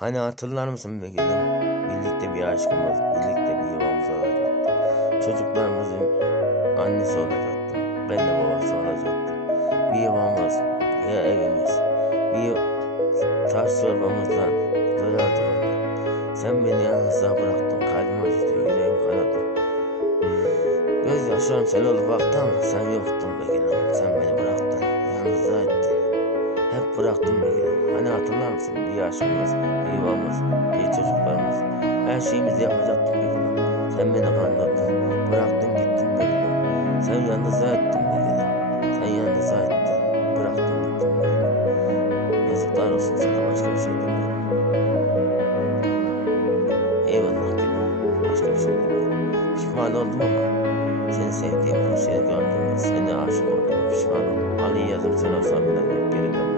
Hani hatırlar mısın be gülüm? Birlikte bir aşkımız, birlikte bir yuvamız olacaktı. Çocuklarımızın annesi olacaktım. Ben de babası olacaktım. Bir yuvamız, bir evimiz, bir taş çorbamızdan doyardık onu. Sen beni yalnızlığa bıraktın. Kalbim acıdı, yüreğim kanadı. Göz yaşlarım sel olup baktı ama sen yoktun be gülüm. Sen beni bıraktın. Hep bıraktın be gülüm. Hani hatırlar mısın? Bir aşkımız, bir yuvamız, bir çocuklarımız. Her şeyimizi yapacaktık be gülüm. Sen beni kandırdın. Bıraktın gittin be gülüm. Sen yalnızlığa ettin be gülüm. Sen yalnızlığa ettin. Bıraktın gittin be gülüm. Yazıklar olsun sana başka bir şey demiyorum. Eyvallah gülüm. Başka bir şey demiyorum. Pişman oldum ama seni sevdiğim, seni gördüm, seni aşık oldum. Ali yazıp sen olsan bile geri dönmem.